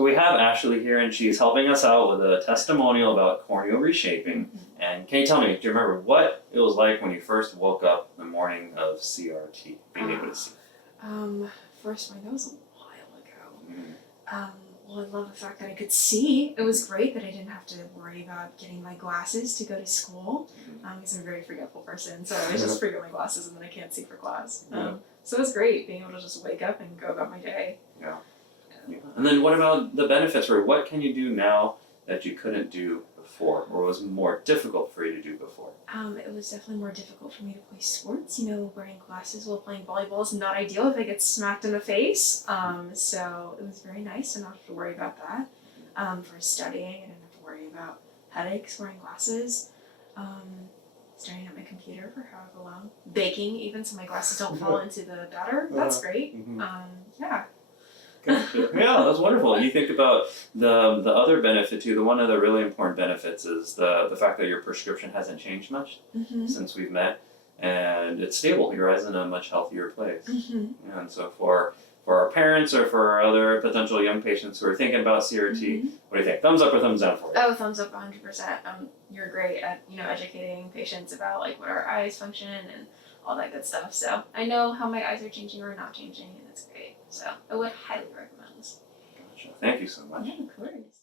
So we have Ashley here, and she's helping us out with a testimonial about corneal reshaping. And can you tell me, do you remember what it was like when you first woke up the morning of CRT, being able to see? First, that was a while ago. Well, I love the fact that I could see. It was great that I didn't have to worry about getting my glasses to go to school, because I'm a very forgetful person, so I always just forget my glasses and then I can't see for class. So it was great being able to just wake up and go about my day. Yeah. And then what about the benefits, or what can you do now that you couldn't do before, or was more difficult for you to do before? It was definitely more difficult for me to play sports. Wearing glasses while playing volleyball is not ideal if I get smacked in the face. So it was very nice to not have to worry about that. For studying, I didn't have to worry about headaches wearing glasses. Staring at my computer for however long. Baking even, so my glasses don't fall into the batter. That's great. Yeah. Gotcha. Yeah, that's wonderful. You think about the other benefit too. The one of the really important benefits is the fact that your prescription hasn't changed much since we've met, and it's stable. Your eye's in a much healthier place. And so for our parents or for our other potential young patients who are thinking about CRT, what do you think? Thumbs up or thumbs down for you? Oh, thumbs up 100%. You're great at educating patients about what our eyes function and all that good stuff. So I know how my eyes are changing or not changing, and it's great. So I would highly recommend this. Gotcha. Thank you so much. Yeah, of course.